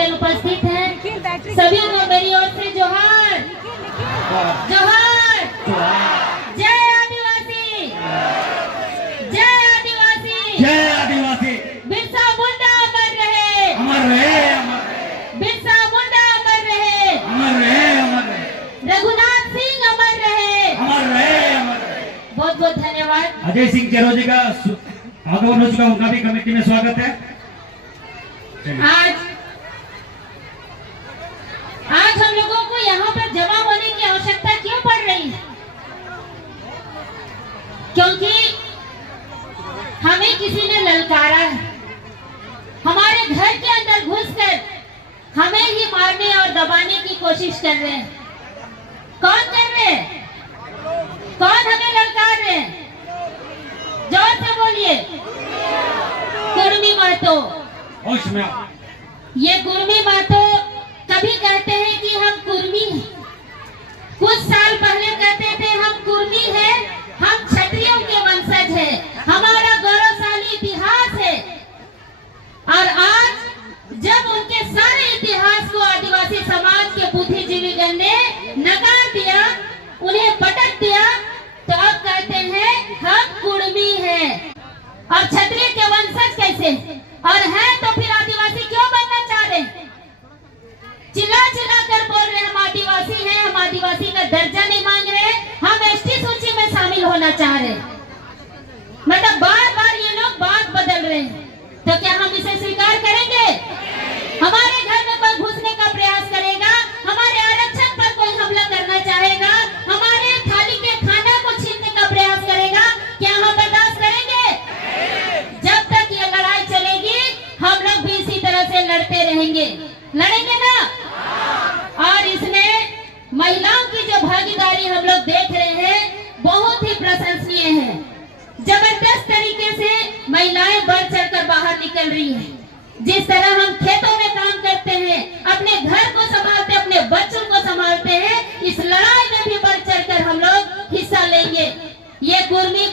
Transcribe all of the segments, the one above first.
आदिगण उपस्थित हैं, सभी को मेरी ओर से जोहार जोहार। जय आदिवासी, जय आदिवासी, जय आदिवासी। बिरसा मुंडा अमर रहे, अमर रहे, अमर रहे। बिरसा मुंडा अमर रहे, अमर रहे, अमर रहे। रघुनाथ सिंह अमर रहे, अमर रहे, अमर रहे। बहुत बहुत धन्यवाद। अजय सिंह चेरो जी का आगमन हो चुका, उनका भी कमेटी में स्वागत है। आज हम लोगों को यहाँ पर जमा होने की आवश्यकता क्यों पड़ रही है? क्योंकि हमें किसी ने ललकारा है, हमारे घर के अंदर घुसकर हमें ही मारने और दबाने की कोशिश कर रहे हैं। कौन कर रहे हैं? कौन हमें ललकार रहे हैं? जोर से बोलिए। कुर्मी महतो। होश में आओ। ये कुर्मी महतो कभी कहते हैं कि हम कुर्मी हैं, कुछ साल पहले कहते थे हम कुर्मी हैं, हम क्षत्रियों के वंशज हैं, हमारा गौरवशाली इतिहास है। और आज जब उनके सारे इतिहास को आदिवासी समाज के बुद्धिजीवीगण ने नकार दिया, उन्हें पटक दिया, तो अब कहते हैं हम कुर्मी हैं। और क्षत्रिय के वंशज कैसे? और हैं तो फिर आदिवासी क्यों बनना चाह रहे हैं? चिल्ला चिल्ला कर बोल रहे हैं हम आदिवासी हैं, हम आदिवासी का दर्जा नहीं मांग रहे, हम एसटी सूची में शामिल होना चाह रहे हैं। मतलब बार बार ये लोग बात बदल रहे हैं, तो क्या हम इसे स्वीकार करेंगे? हमारे घर में कोई घुसने का प्रयास करेगा, हमारे आरक्षण पर कोई हमला करना चाहेगा, हमारे थाली के खाना को छीनने का प्रयास करेगा, क्या हम बर्दाश्त करेंगे? जब तक ये लड़ाई चलेगी हम लोग भी इसी तरह से लड़ते रहेंगे। लड़ेंगे ना? और इसमें महिलाओं की जो भागीदारी हम लोग देख रहे हैं बहुत ही प्रशंसनीय है। जबरदस्त तरीके से महिलाएं बढ़ चढ़कर बाहर निकल रही हैं। जिस तरह हम खेतों में काम करते हैं, अपने घर को संभालते, अपने बच्चों को संभालते हैं, इस लड़ाई में भी बढ़ चढ़कर हम लोग हिस्सा लेंगे। ये कुर्मी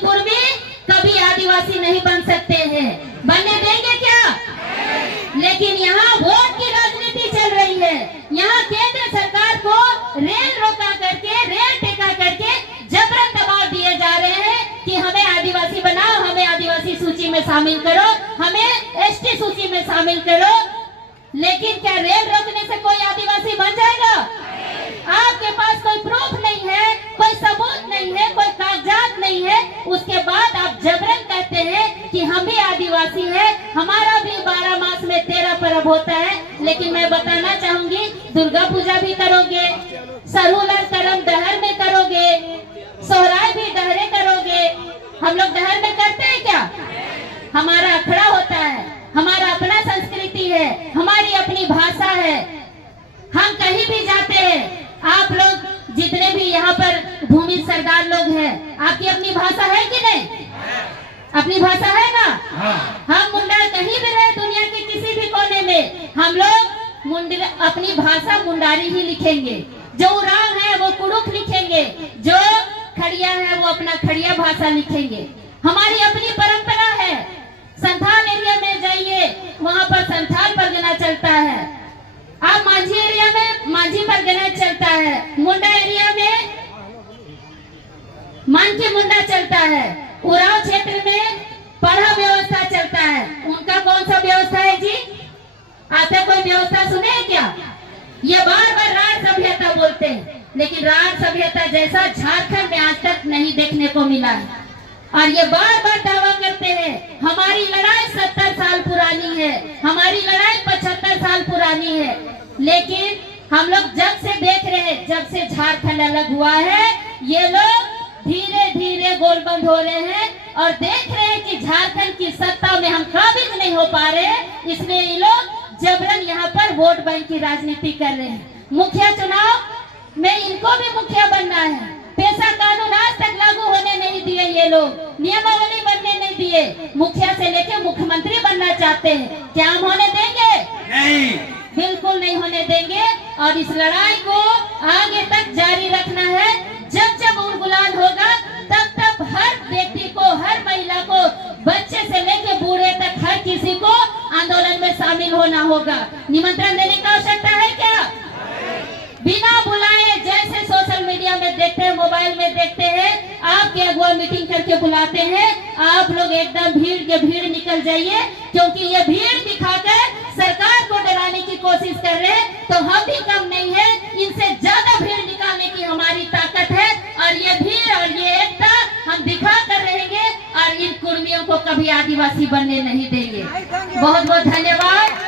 कभी आदिवासी नहीं बन सकते हैं, बनने देंगे क्या? लेकिन यहाँ वोट की राजनीति चल रही है। यहाँ केंद्र सरकार को रेल रोका करके, रेल टेका करके जबरन दबाव दिए जा रहे हैं कि हमें आदिवासी बनाओ, हमें आदिवासी सूची में शामिल करो, हमें एसटी सूची में शामिल करो। लेकिन क्या रेल रोकने से कोई आदिवासी बन जाएगा? आपके पास कोई प्रूफ नहीं है, कोई सबूत नहीं है, कोई कागजात नहीं है, उसके बाद आप जबरन कहते हैं कि हम भी आदिवासी हैं, हमारा भी 12 मास में 13 पर्व होता है। लेकिन मैं बताना चाहूंगी, दुर्गा पूजा भी करोगे, सरूलर करम डहर में करोगे, सोहराय भी डहरे करोगे। हम लोग डहर में करते हैं क्या? हमारा अखड़ा होता है, हमारा अपना संस्कृति है, हमारी अपनी भाषा है। हम कहीं भी जाते हैं, आप लोग जितने भी यहाँ पर भूमि सरदार लोग हैं, आपकी अपनी भाषा है कि नहीं? अपनी भाषा है ना? हम मुंडा कहीं भी रहे दुनिया के किसी भी कोने में, हम लोग अपनी भाषा मुंडारी ही लिखेंगे। जो उरांव है वो कुड़ुक लिखेंगे, जो खड़िया है वो अपना खड़िया भाषा लिखेंगे। हमारी अपनी परंपरा है। संथाल एरिया में जाइए, वहाँ पर संथाल परगना चलता है। आप माझी एरिया में माझी परगना चलता है, मुंडा एरिया में मन की मुंडा चलता है, उराव क्षेत्र में पढ़ा व्यवस्था चलता है। उनका कौन सा व्यवस्था है जी? आपने कोई व्यवस्था सुने है क्या? ये बार बार राढ़ सभ्यता बोलते हैं, लेकिन राढ़ सभ्यता जैसा झारखंड में आज तक नहीं देखने को मिला है। और ये बार बार दावा करते हैं हमारी लड़ाई 70 साल पुरानी है, हमारी लड़ाई 75 साल पुरानी है। लेकिन हम लोग जब से देख रहे हैं, जब से झारखंड अलग हुआ है, ये लोग धीरे धीरे गोलबंद हो रहे हैं और देख रहे हैं कि झारखंड की सत्ता में हम काबिज नहीं हो पा रहे, इसलिए ये लोग जबरन यहाँ पर वोट बैंक की राजनीति कर रहे हैं। मुखिया चुनाव में इनको भी मुखिया बनना है। पेशा कानून आज तक लागू होने नहीं दिए, ये लोग नियमावली बनने नहीं दिए, मुखिया से लेकर मुख्यमंत्री बनना चाहते हैं। क्या हम होने देंगे? नहीं, बिल्कुल नहीं होने देंगे। और इस लड़ाई को आगे तक जारी रखना है। जब जब उलगुलान होगा तब तब हर व्यक्ति को, हर महिला को, बच्चे से लेकर बूढ़े तक हर किसी को आंदोलन में शामिल शामिल होना होगा। निमंत्रण देने की आवश्यकता है क्या? बिना बुलाए, जैसे सोशल मीडिया में देखते हैं, मोबाइल में देखते हैं, आपके अगुआ मीटिंग करके बुलाते हैं, आप लोग एकदम भीड़ के भीड़ निकल जाइए, क्योंकि ये भीड़ दिखाकर सरकार को डराने की कोशिश कर रहे हैं। तो हम भी कम नहीं है, इनसे ज्यादा भीड़ निकालने की हमारी ताकत है, और ये भीड़ और ये एकता हम दिखा कर रहेंगे, और इन कुर्मियों को कभी आदिवासी बनने नहीं देंगे। बहुत बहुत धन्यवाद।